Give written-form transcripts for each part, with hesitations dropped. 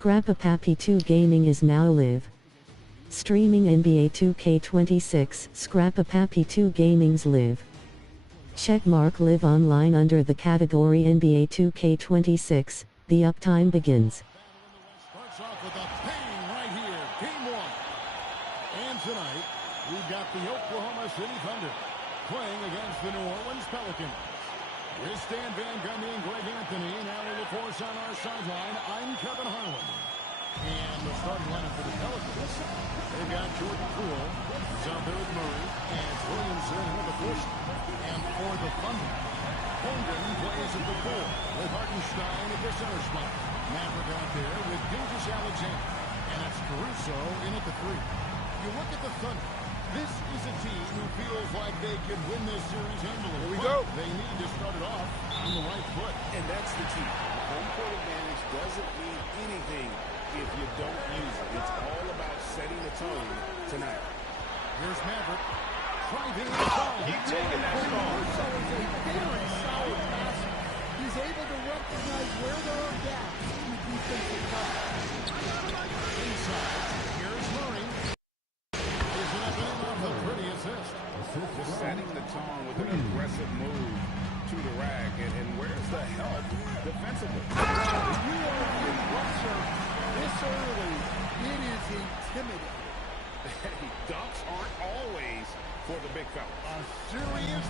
scrappypappy2gaming is now live streaming NBA 2K26. scrappypappy2gaming's live. Checkmark live online under the category NBA 2K26. The uptime begins. Starts off with a bang right here. Game one. And tonight, we've got the Oklahoma City Thunder playing against the New Orleans Pelicans. With Stan Van Gundy and Greg Anthony and Allie LaForce on our sideline, I'm Kevin Harlan. And the starting lineup for the Pelicans, they've got Jordan Poole, who's out there with Murray, and Williamson with the push. And for the Thunder, Holmgren plays at the 4, with Hartenstein at the center spot. Maverick out there with Gilgeous Alexander, and it's Caruso in at the 3. You look at the Thunder. This is a team who feels like they can win this series handily. Here we go. They need to start it off on the right foot. And that's the key. Home court advantage doesn't mean anything if you don't use it. It's all about setting the tone tonight. Here's Maverick. Driving inside. He's taking that strong. Caruso is a very solid passer. He's able to recognize where there are gaps in the defensive coverage. Inside. Here's Murray. Just setting the tone with an aggressive move to the rack. And where's the help defensively? If you are the aggressor this early, it is intimidating. Hey, dunks aren't always for the big fella. A serious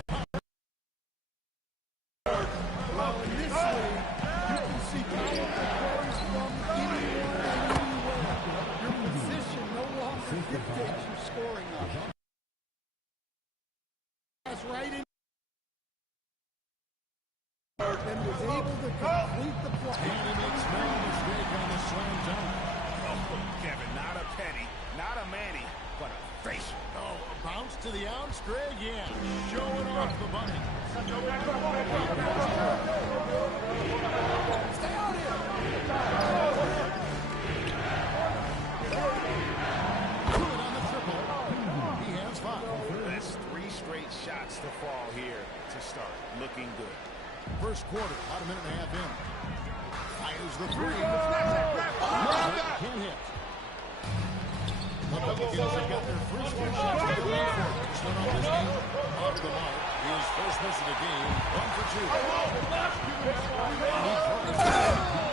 Well, in this league, you can see powerful plays from anyone and anywhere. Your position no longer dictates your scoring option. That's right in and was able to complete the play. And he makes no mistake on the slam dunk. Oh, Kevin, not a penny, not a Manny, but a face. Oh, a bounce to the outs, Greg, yeah. Showing off the bunny. Stay out here. Good on the triple. He has 5. That's 3 straight shots to fall here to start. Looking good. First quarter, about a minute and a half in. Fires the 3. Can't hit. The Pelicans have got their first 2 shots of the game for it. Start off this game off the mark. His first miss of the game, 1 for 2. And he throws it.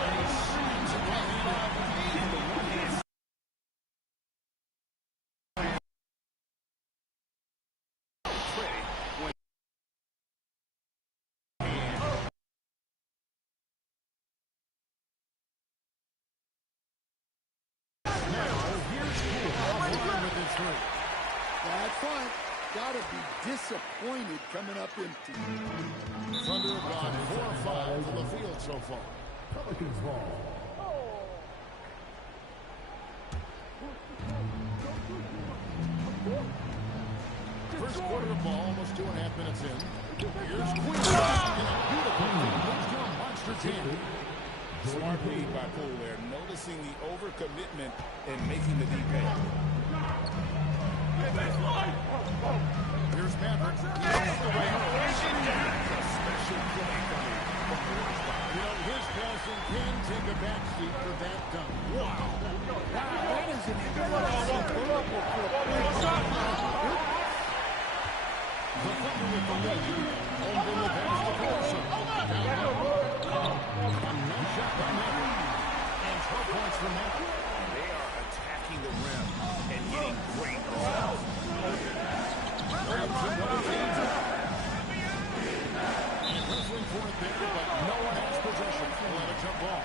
And he slams it right-handed. That's fine. Gotta be disappointed coming up empty. Thunder have gone 4 of 5 from the field so far. Pelicans ball. First quarter of ball, almost 2.5 minutes in. Here's Queen. Beautiful feed leads to a monster jam. Smart lead by Poole there, noticing the overcommitment and making the deep pass. Here's Maverick. Special play coming from the right spot. You know, his passing can take a backseat for that dunk. Wow. That is an incredible vertical flip. The Thunder with the lead. Holmgren will pass to Caruso. Down low. A nice shot by Maverick. And 12 points for Maverick. They are attacking the rim and getting great results. Williamson double teams. And wrestling for it there, but no one has possession. We'll have a jump ball.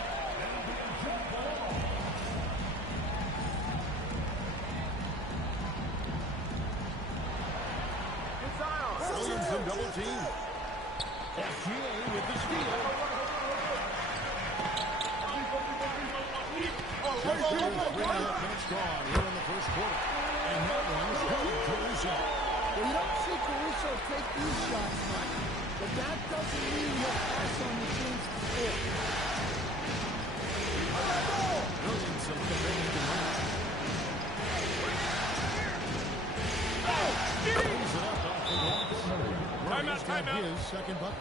Williamson double team. FGA with the steal. Just 3.5 minutes gone here in the first quarter. And that one's good. Caruso. Well, you don't see Caruso take these shots much, but that doesn't mean he'll pass on the chance to score. Williamson defending the match. Brings it up off the glass. Murray's got his second bucket.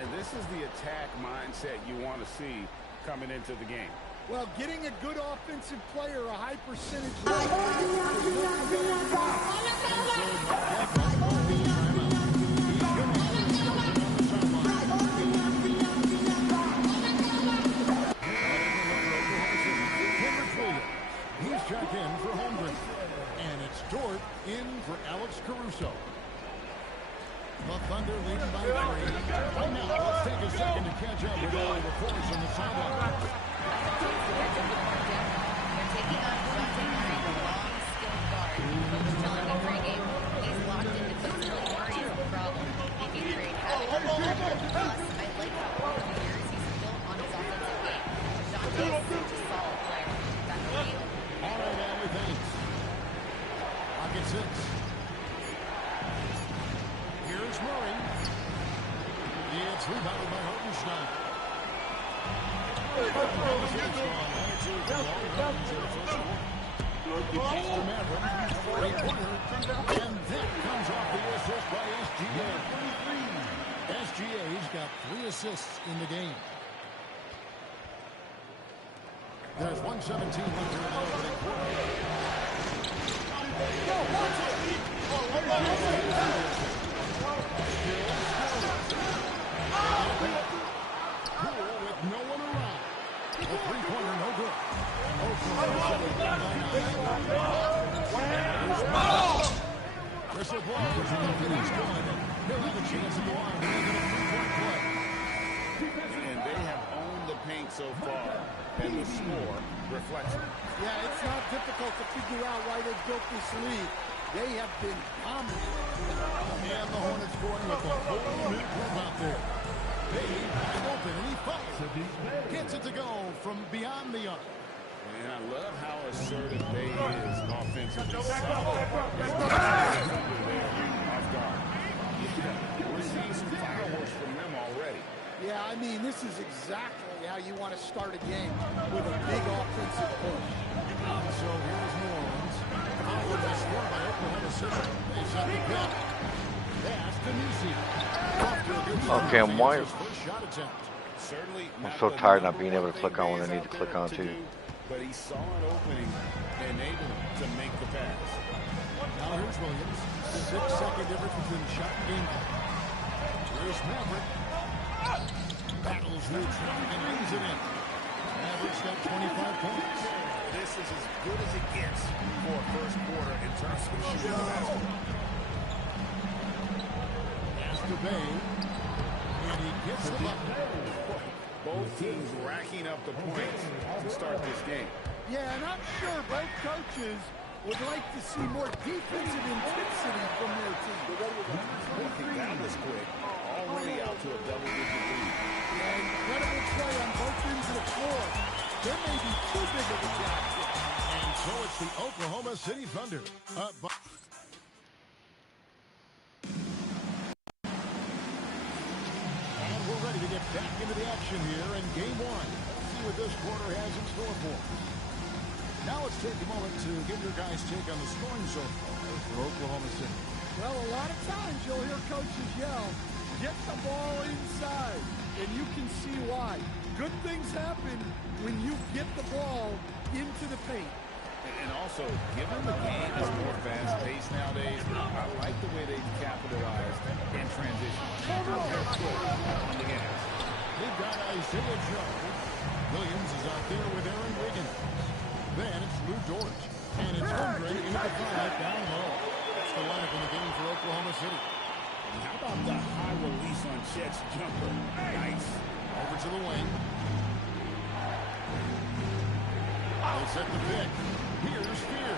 And this is the attack mindset you want to see coming into the game. Well, getting a good offensive player a high percentage He's checked in for Holmgren. And it's Dort in for Alex Caruso. The Thunder leading by 3. Right now, let's take a second to catch up with all the force on the sideline. They're taking on Dante Murray, the long, skilled guard. Coach telling me pregame, he's locked in defensively. Murray is the problem. He can create havoc on the floor. Plus, I like how over the years he's built on his offensive game. Dante is such a solid player. Back to you. All right, Allie, thanks. Rocket 6. Here's Murray. It's rebounded by Hartenstein. And that comes off the assist by SGA. SGA's got 3 assists in the game. There's 1:17 left in the opening quarter. Cool with no one around. The three-pointer no good. Crystal blows. He's going. He'll have a chance at the line to make it a three-point play. And they have owned the paint so far, and the score reflects it. Yeah, it's not difficult to figure out why they built this lead. They have been dominant. And the Hornets scoring with a whole new club out there. Bade wide open, and he fouls. Gets it to go from beyond the arc. And I love how assertive Bade is offensively. We're seeing some fireworks from them already. Yeah, I mean, this is exactly how you want to start a game, with a big offensive push. So here's New Orleans. Followed by score by Oklahoma City. They set the pick. Pass to Nisi. Okay, I'm wired. First shot attempt. Certainly I'm so tired not being able to click on what I need to click on too. But he saw an opening and able to make the pass. Now here's Williams. 6-second difference between shot and game clock. Here's Maverick. Battles through traffic and lays it in. Maverick's got 25 points. This is as good as it gets for a first quarter in terms of shooting the basketball. Pass to Bay. And he gets the button. Both teams racking up the points to start this game. Yeah, and I'm sure both coaches would like to see more defensive intensity from their team. Working down this quick, already out to a double-digit lead. Yeah, incredible play on both ends of the floor. There may be too big of a gap. And so it's the Oklahoma City Thunder. And we're ready to get back into the action here in game 1. Let's see what this quarter has in store for us. Now let's take a moment to get your guys' take on the scoring so far for Oklahoma City. Well, a lot of times you'll hear coaches yell, get the ball inside, and you can see why. Good things happen when you get the ball into the paint. And also, given the game is more fast-paced nowadays, I like the way they've capitalized in transition. Their foot on the gas. They've got Isaiah Joe. Williams is out there with Aaron Wiggins. Then it's Lou Dort. And it's Holmgren into the 5 down low. That's the lineup in the game for Oklahoma City. And how about the high release on Chet's jumper? Nice. Over to the wing. They set the pick. Here's Fear.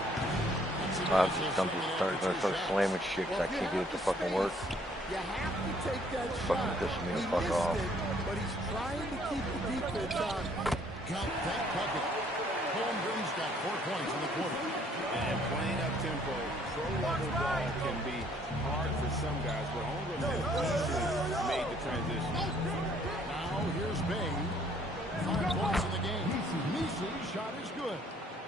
Start slamming shit because I can't get it to fucking work. You have to take that Fucking shot. pissing me the He fuck missed off. it, but he's trying to keep the defense on. Count that bucket. Holmgren's got 4 points in the quarter. And playing up tempo, pro-level ball can be hard for some guys, but Holmgren has easily made the transition. Now here's Bing. 5 points in the game. Nisi's shot is good.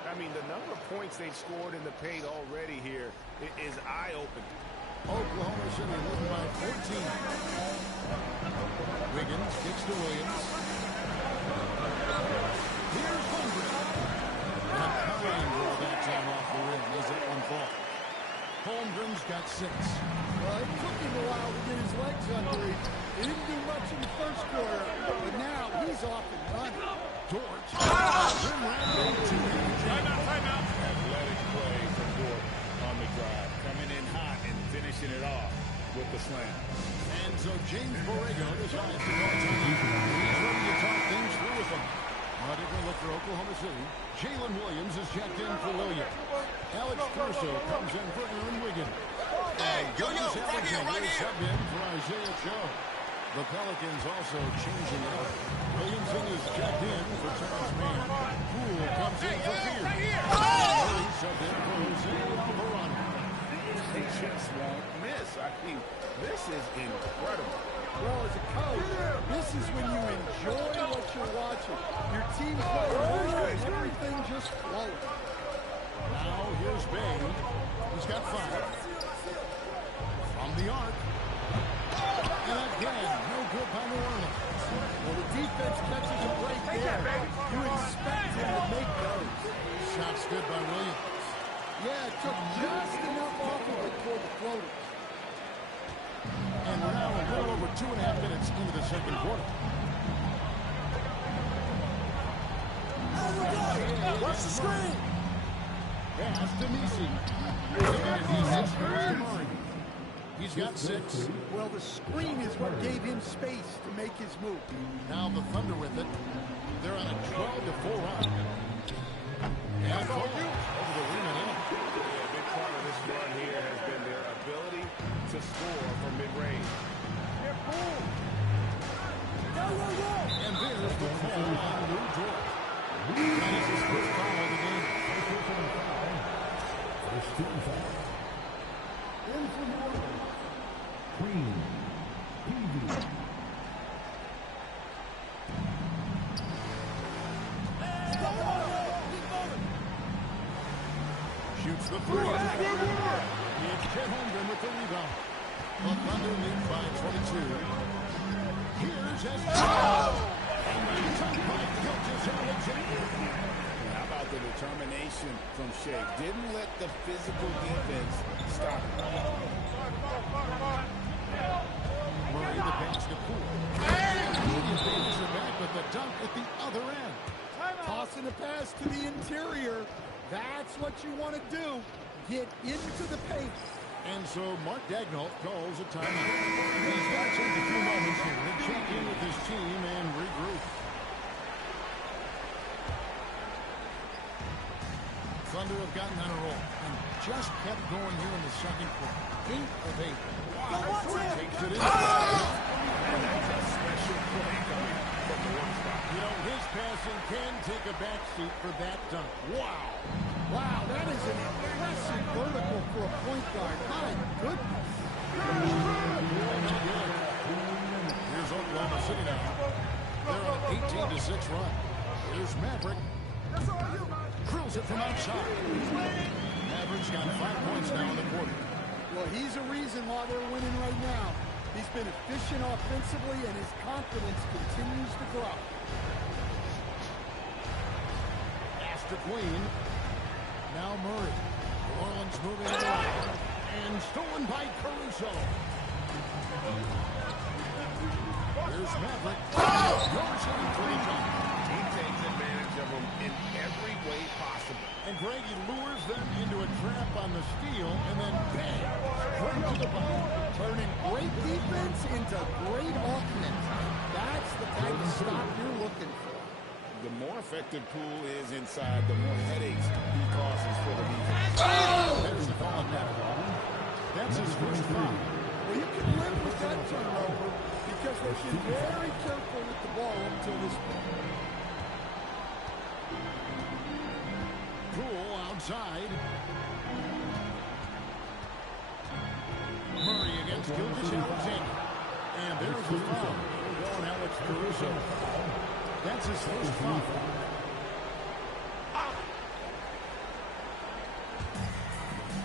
I mean, the number of points they've scored in the paint already here is eye-opening. Oklahoma City leading by 14. Wiggins kicks to Williams. Here's Holmgren. Holmgren's got 6. Well, it took him a while to get his legs under him. He didn't do much in the first quarter, but now he's off and running. Dort. Timeout. Athletic play from Dort on the drive. Coming in hot and finishing it off with the slam. And so James Borrego decides to call timeout. He's ready to talk things through with them. A different look for Oklahoma City. Jalen Williams is checked in for Williams. Alex Corso comes in for Aaron Wiggins. And Gillis Alexander is subbed in for Isaiah Joe. The Pelicans also changing it up. Williamson is checked in for Terrence Mann. Poole comes in for Fear. Willie subbed in for Jose Alvarado. They just won't miss. I mean, this is incredible. Well, as a coach, this is when you enjoy what you're watching. Your team plays well and everything just flows. Now here's Bay. He's got 5. From the arc. And again, no good by New Orleans. Well, the defense catches a break there. You expect him to make those. Shot's good by Williams. Yeah, it took just enough off of it for the floater. And we're now a little over 2.5 minutes into the second quarter. Watch the screen. Pass to Nisi. And he hits Murray. He's got 6. Well, the screen is what gave him space to make his move. Now the Thunder with it. They're on a 12-4 run. And Cole over the rim and in. A big part of this run here has been their ability to score from mid-range. And there's the call on Lou Dort. That is his first foul of the game. First team foul. In for New Orleans. Green. Peavy. Shoots the 3. It's Chet Holmgren with the rebound. The Thunder lead by 22. Here's SGA. And it's up by Gilgeous Alexander. How about the determination from Shea? Didn't let the physical defense stop him. Murray the pass to Poole. Immediate pages are back, but the dunk at the other end. Tossing a pass to the interior. That's what you want to do. Get into the paint. And so Mark Daigneault calls a timeout. He's going to take a few moments here to check in with his team and regroup. Thunder have gotten on a roll and just kept going here in the second quarter. 8 of 8. Takes it in. And that's a special play coming from the one spot. You know, his passing can take a backseat for that dunk. Wow. Wow, that is an impressive vertical for a point guard. My goodness. Here's Oklahoma City now. They're on an 18-6 run. Here's Maverick. Drills it from outside. Maverick's got 5 points now in the quarter. Well, he's a reason why they're winning right now. He's been efficient offensively, and his confidence continues to grow. Pass to Queen. Now Murray. New Orleans moving it around. And stolen by Caruso. Here's Maverick. Goes in for the dunk. He takes advantage of them in every way possible. And Greg, he lures them into a trap on the steal, and then bang, straight to the ball. Turning great defense into great offense. That's the type of stop you're looking for. The more effective Poole is inside, the more headaches he causes for the defense. There's the call on Maverick. That's his first foul. Well, you can live with that turnover because they've been very careful with the ball up until this point. Poole outside. Murray against Gilgeous Alexander. And there's the foul. Going Alex Caruso. That's his first foul.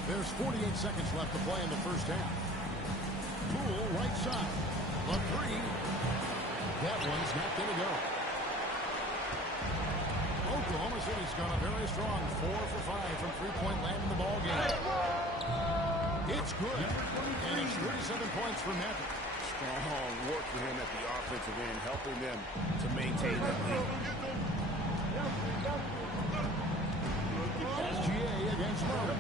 There's 48 seconds left to play in the first half. Poole right side. The 3. That one's not going to go. Oklahoma City's gone a very strong 4 for 5 from three-point land in the ballgame. It's good. And it's 37 points for Maverick. Strong work for him at the offensive end, helping them to maintain that lead. SGA against Murray.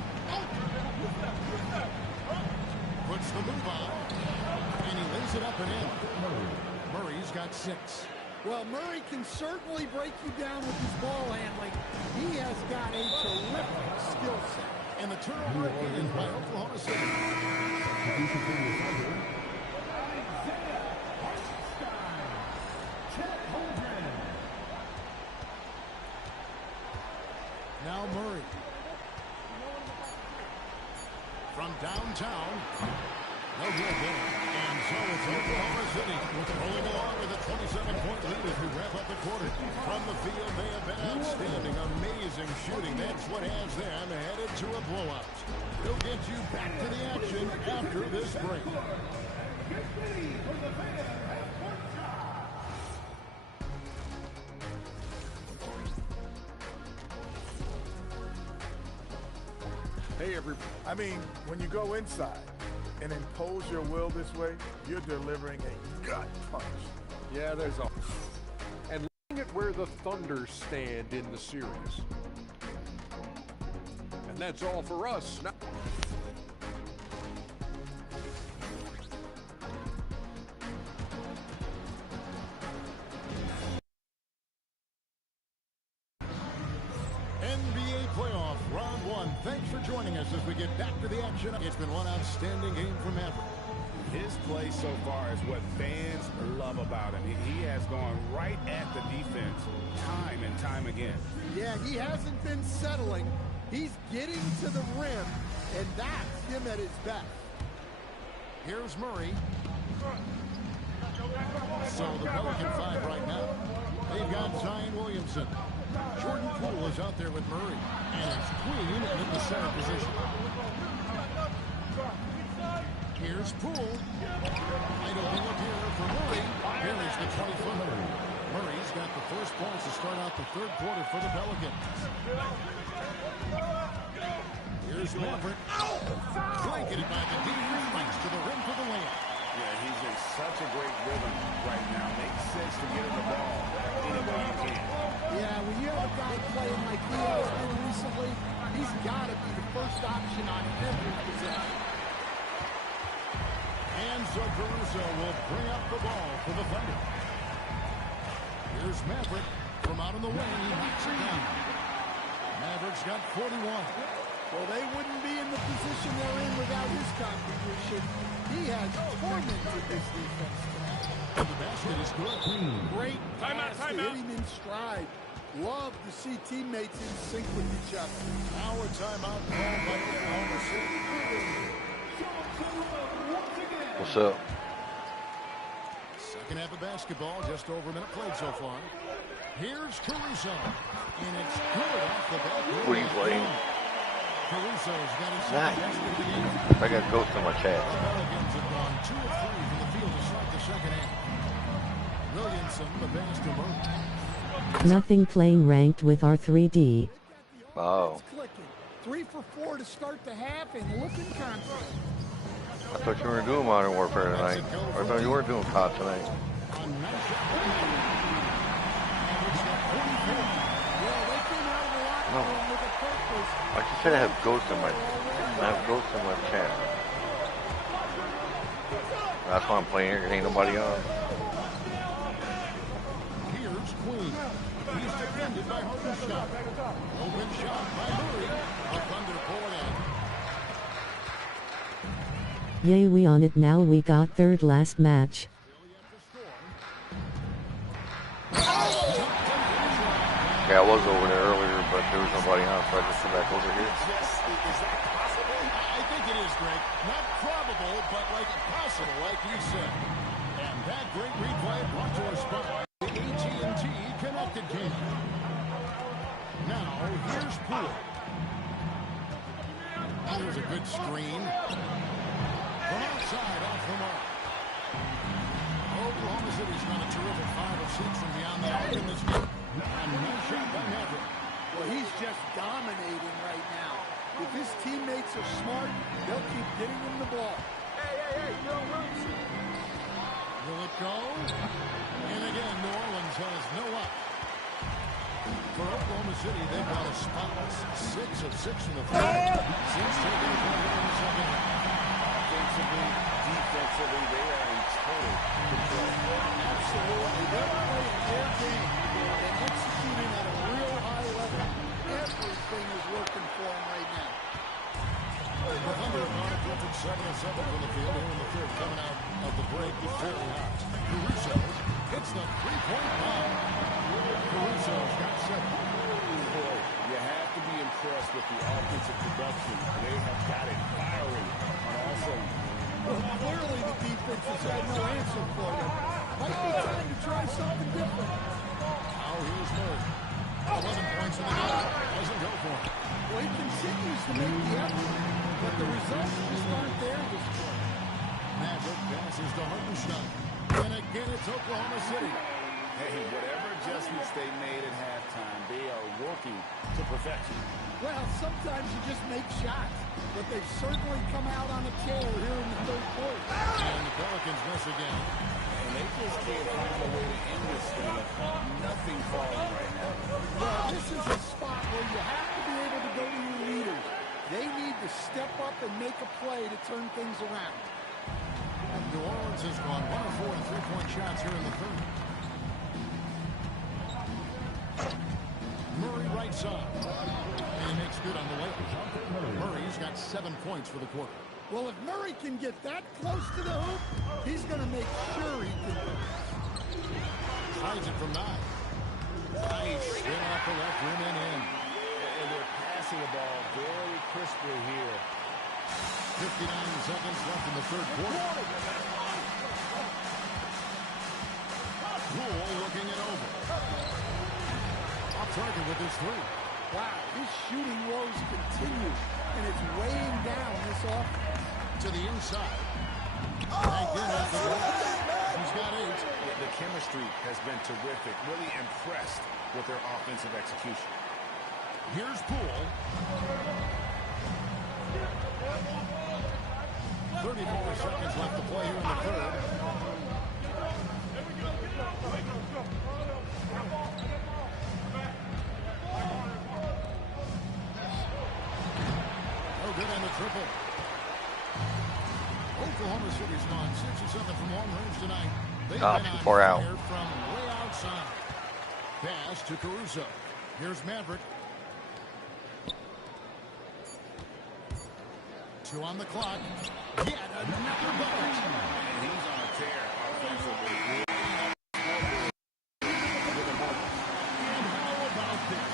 Puts the move on. And he lays it up and in. Murray's got 6. Well, Murray can certainly break you down with his ball handling. He has got a terrific skill set. And the turnover again by Oklahoma City. Now Murray. From downtown. No good there. And so it's Oklahoma City rolling along with a 27-point lead as we wrap up the quarter. From the field, they have been outstanding. Amazing shooting. That's what has them headed to a blowout. We'll get you back to the action after this break. Hey, I mean, when you go inside and impose your will this way, you're delivering a gut punch. Yeah, there's a... And looking at where the Thunder stand in the series. And that's all for us. Now NBA playoff round 1. Thanks for joining us as we get back to the action. It's been one outstanding game for Maverick. His play so far is what fans love about him. He has gone right at the defense time and time again. Yeah, he hasn't been settling. He's getting to the rim, and that's him at his best. Here's Murray. So the Pelican 5 right now. They've got Zion Williamson. Jordan Poole is out there with Murray. And it's Queen in the center position. Here's Poole. Wide open look here for Murray. Here is the 20-footer. Murray's got the first points to start out the third quarter for the Pelicans. Here's Maverick. Blanketed by the D. Flanks to the rim for the layup. Yeah, he's in such a great rhythm right now. Makes sense to get him the ball any way you can. Yeah, when you have a guy playing like he has been recently, he's got to be the first option on every possession. And so Caruso will bring up the ball for the Thunder. Here's Maverick from out on the wing. He knocks it down. Maverick's got 41. Well, they wouldn't be in the position they're in without his contribution. He has tormented this defense tonight. And the basket is good. Great pass to hit him in stride. Love to see teammates in sync with each other. Now a timeout called by Oklahoma City. What's up? Second half of basketball, just over a minute played so far. Here's Caruso. And it's good off the back. What are you playing? Caruso's got his Nice. second basket of the game. I got ghost in my chat. The Pelicans have gone 2 of 3 from the field to start the second half. Williamson, the pass to Murray. Nothing playing ranked with our 3D. Oh. It's clicking. 3 for 4 to start the half and looking confident. I thought you were doing Modern Warfare tonight. Or I thought you weren't doing COD tonight. On 9 shot. Average got 44. Well, they came out of the locker room with a purpose. I just said I have ghosts in my chat. That's why I'm playing here. Ain't nobody on. Here's Queen. He's defended by Hardenstein. Open shot by Murray. The Thunder pull it in. Yay, we on it now. We got third last match. Yeah, I was over there earlier, but there was nobody on, so I just came back over here. Is that possible? I think it is, Greg. Not probable, but like possible, like you said. And that great replay brought to us by the AT&T Connected Game. Now, here's Poole. There's a good screen. From outside, off the mark. Oklahoma City's got a terrific 5 of 6 from beyond the arc in this game. And nice shot by Maverick. Well, he's just dominating right now. If his teammates are smart, they'll keep getting him the ball. Hey, no room. Will it go? And again, New Orleans has no luck. For Oklahoma City, they've got a spotless 6 of 6 from the field since taking the ball in the second half. Offensively, defensively, they are in total control. Absolutely. They're playing their game and executing at a real high level. Everything is working for them right now. The Thunder have gone a 7 of 7 from the field here in the third, coming out of the break with fairly hot. Caruso hits the three-point bomb. Caruso's got 7. Boy, you have to be impressed with the offensive production. They have got it firing on all cylinders. Well, clearly the defense has had no answer for them. Might be time to try something different. Now here's Murray. 11 points in the game. Doesn't go for him. Well, he continues to make the effort, but the results just aren't there this quarter. Maverick passes to Hartenstein. And again, it's Oklahoma City. Hey, whatever adjustments they made at halftime, they are working to perfection. Well, sometimes you just make shots, but they've certainly come out on a tear here in the third quarter. And the Pelicans miss again. And they just can't find a way to end this thing. Nothing falling right now. Well, this is a spot where you have to be able to go to your leaders. They need to step up and make a play to turn things around. And New Orleans has gone 1 of 4 in three-point shots here in the third. Murray right side. And he makes good on the layup. Murray's got 7 points for the quarter. Well, if Murray can get that close to the hoop, he's going to make sure he can. Tries it from 9. Nice spin off the left rim and in. And they're passing the ball very crisply here. 59 seconds left in the third quarter. Poole looking it over. Off target with his 3. Wow, his shooting woes continue, and it's weighing down this offense. To the inside. Again off the glass. He's got 8. The chemistry has been terrific. Really impressed with their offensive execution. Here's Poole. 34 seconds left to play here in the third. Oh, good on the triple. Oklahoma City's gone 6 of 7 from long range tonight. They've been on too far out. fire from way outside. Pass to Caruso. Here's Maverick. 2 on the clock. Yet another bucket. And he's on a tear offensively. And how about this?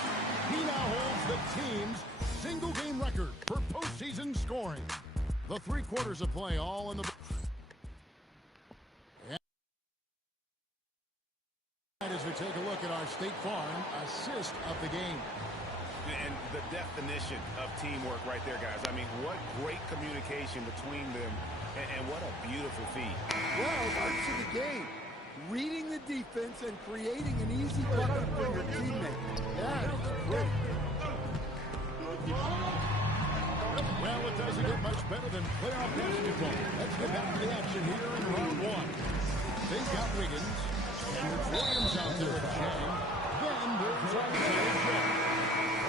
He now holds the team's single-game record for postseason scoring. The 3 quarters of play all in the... And as we take a look at our State Farm assist of the game. And the definition of teamwork right there, guys. I mean, what great communication between them, and what a beautiful feat. Well, parts of the game. Reading the defense and creating an easy bucket for your teammate. That is great. Well, it doesn't get much better than playoff basketball. Let's get back to the action here in round 1. They've got Wiggins. And Williams out there at Chang. Then there's Chang.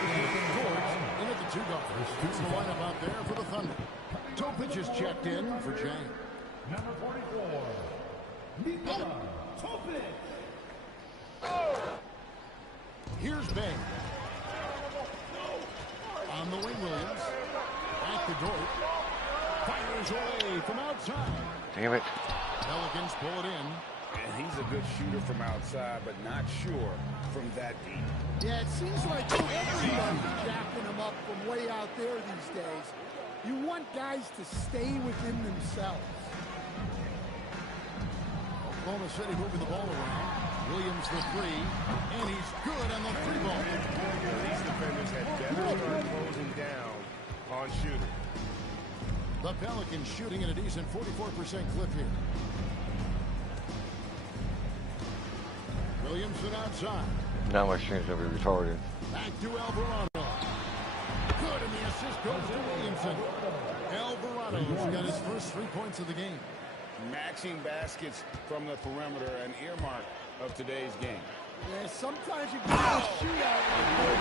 In at the 2 guard. Here's the lineup out there for the Thunder. Topic is checked in for Chang. Number 44, Nikola Topic. Here's Bay. On the wing, Williams. Back to Dort. Fires away from outside. Damn it. Pelicans pull it in. And he's a good shooter from outside, but not sure from that deep. Yeah, it seems like everybody's jacking him up from way out there these days. You want guys to stay within themselves. Oklahoma City moving the ball around. Williams the 3, and he's good on the 3 ball. These defenders had better start closing down on shooting. The Pelicans shooting at a decent 44% clip here. Williamson outside. Now my stream's gonna be retarded. Back to Alvarado. Good in the assist goes to Williamson. Alvarado's got his first 3 points of the game. Matching baskets from the perimeter, an earmark of today's game. Yeah, sometimes you get a shootout like this.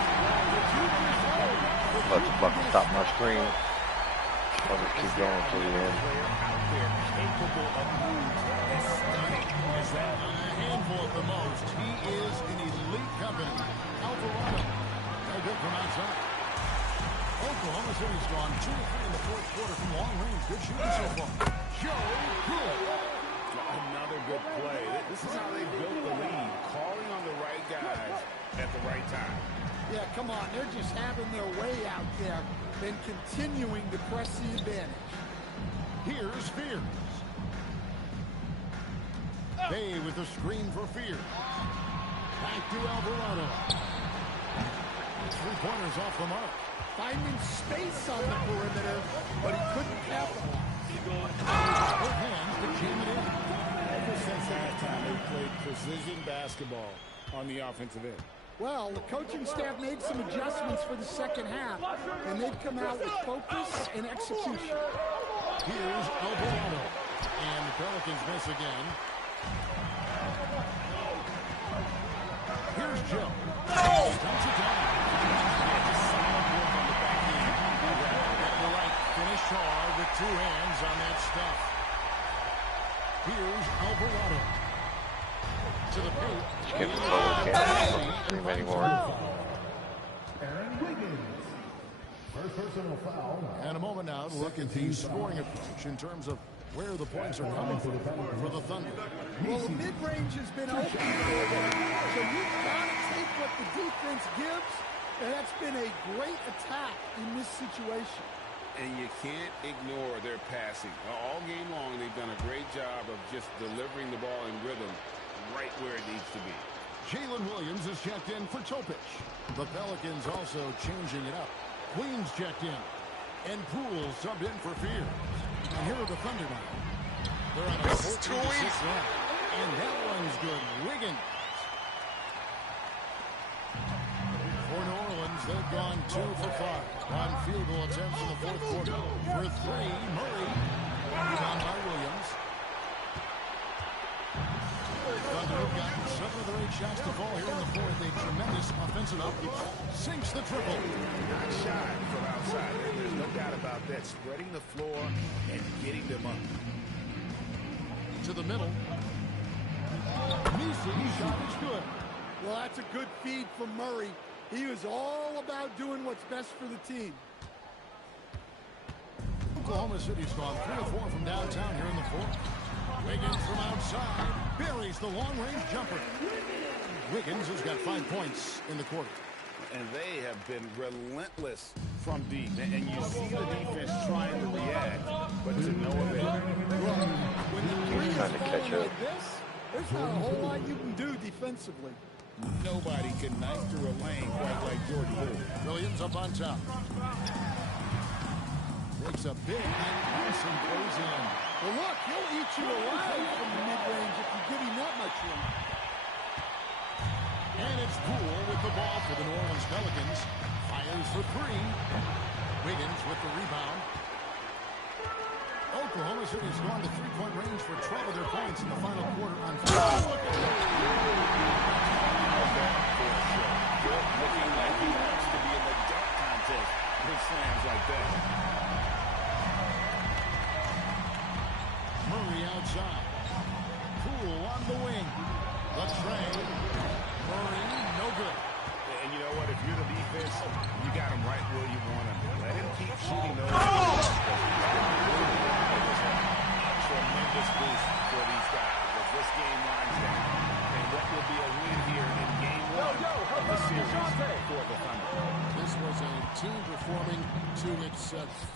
Let's fucking stop my screen. I'll just keep going till the end. Out there capable of moves as stunning as that. A handful at the most. He is in elite company. Alvarado. No good from outside. Oklahoma City's gone 2 of 3 in the fourth quarter from long range. Good shooting so far. Joe Cool. Another good play. This is how they built the lead. Calling on the right guys at the right time. Yeah, come on. They're just having their way out there and continuing to press the advantage. Here's Fears. Bay with the screen for Fears. Back to Alvarado. 3-pointers off the mark. Finding space on the perimeter, but he couldn't capitalize. Both hands to jam it in. Ever since halftime, they've played precision basketball on the offensive end. Well, the coaching staff made some adjustments for the second half, and they've come out with focus and execution. Here's Alvarado. And the Pelicans miss again. Here's Joe. Dumps it down. Solid work on the back end. The right finish hard with 2 hands on that stuff. Here's Alvarado. To the paint. Skip the forward, can't stream anymore. Aaron Wiggins. First personal foul. And a moment now to look at the scoring approach in terms of where the points are coming from for the Thunder. Well, the mid-range has been open, so you've got to take what the defense gives, and that's been a great attack in this situation. And you can't ignore their passing. All game long, they've done a great job of just delivering the ball in rhythm right where it needs to be. Jalen Williams is checked in for Topic. The Pelicans also changing it up. Queens checked in. And Poole subbed in for Fears. And here are the Thunder now. They're on a 14-6 run. And that one's good. Wiggins. For New Orleans, they've gone 2 for 5 on field goal attempts in the fourth quarter. For 3, Murray. Rebound by Williams. Thunder have gotten 7 of their 8 shots to fall here in the fourth. A tremendous offensive output. Sinks the triple. Not shy from outside. There's no doubt about that. Spreading the floor and getting them up. To the middle. Neeson's shot is good. Well, that's a good feed from Murray. He was all about doing what's best for the team. Oklahoma City's gone 3 of 4 from downtown here in the fourth. Wiggins from outside buries the long-range jumper. Wiggins has got 5 points in the quarter. And they have been relentless from deep. And you see the defense trying to react, but to no avail. When the three is Trying to catch falling up. like this, there's not a whole lot you can do defensively. Nobody can knife through a lane quite like Jordan Poole. Williams up on top. Makes a big and Thompson goes in. Well, look, he'll eat you alive from the mid-range if you give him that much room. And it's Poole with the ball for the New Orleans Pelicans. Fires for 3. Wiggins with the rebound. Oklahoma City's gone to 3-point range for 12 of their points in the final quarter on Looking like he wants to be in the dunk contest with slams like that. Murray outside. Poole on the wing. The trade. Murray, no good. And you know what? If you're the defense, you got him right where you want him. Let him keep shooting those. Tremendous boost for these guys as this game winds down. And what will be a win here in game 1 of the series for the Thunder. This was a team performing to its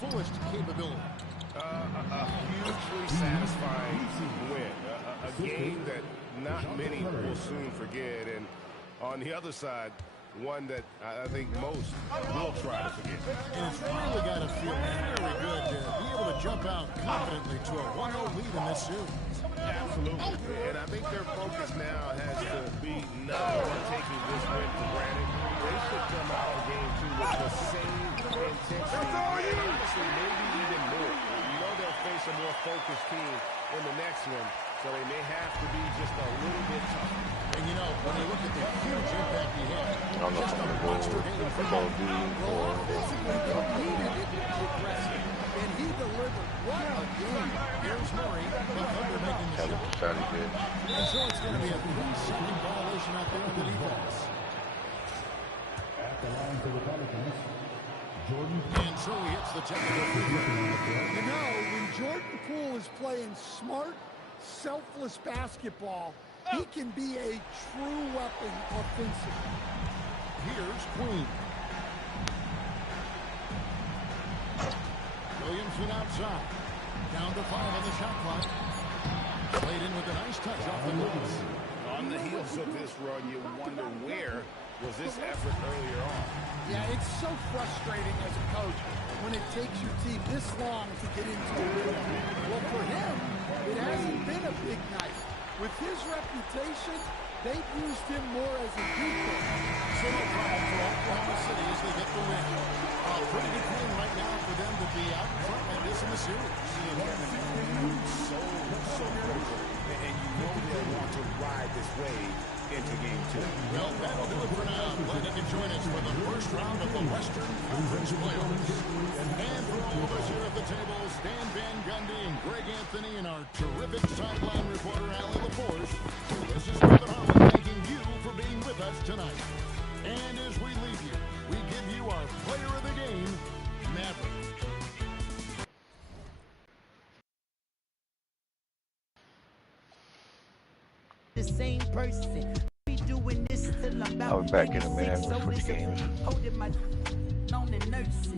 fullest capability. A hugely satisfying win. A game that not many will soon forget. And on the other side, one that I think most will try to forget. And it's really got to feel very good to be able to jump out confidently to a 1-0 lead in this series. Absolutely. And I think their focus now has to be not taking this win for granted. They should come out of game 2 with the same intensity, and honestly, maybe even more. You know they'll face a more focused team in the next one, so they may have to be just a little bit tougher. And you know, when you look at the huge impact he had, I don't know if just I'm a going to go monster game with for Call of him. Duty or Offensively, they needed it to be aggressive, and he delivered. What a game. Here's Murray, the Thunder making the Kevin shot. Shotty did. And so it's going to be a 3-second violation out there on the defense. At the line for the Pelicans, Jordan. And so he hits the technical free throw. You know, when Jordan Poole is playing smart, selfless basketball, he can be a true weapon offensively. Here's Queen. Williamson outside. Down to 5 on the shot clock. Played in with a nice touch off the glass. On the heels of this run, you wonder where was this effort earlier on. Yeah, it's so frustrating as a coach when it takes your team this long to get into a rhythm. Well, for him, it hasn't been a big night. With his reputation, they've used him more as a decoy. So no problem for Oklahoma City as they get the win. A pretty good win right now for them to be out in front like this in the series. So critical. And you know they'll want to ride this wave into game 2. Well, that'll do it for now. Glad you can join us for the first round of the Western Conference playoffs. And for all of us here at the table, Stan Van Gundy and Greg Anthony and our terrific sideline reporter, Allie LaForce, this is Brother Harlan thanking you for being with us tonight. And as we leave you, we give you our player of the game, Maverick. The same person. Be doing this till I'm about I'll be back in a minute. I'm going to switch games. holding my on the nurse.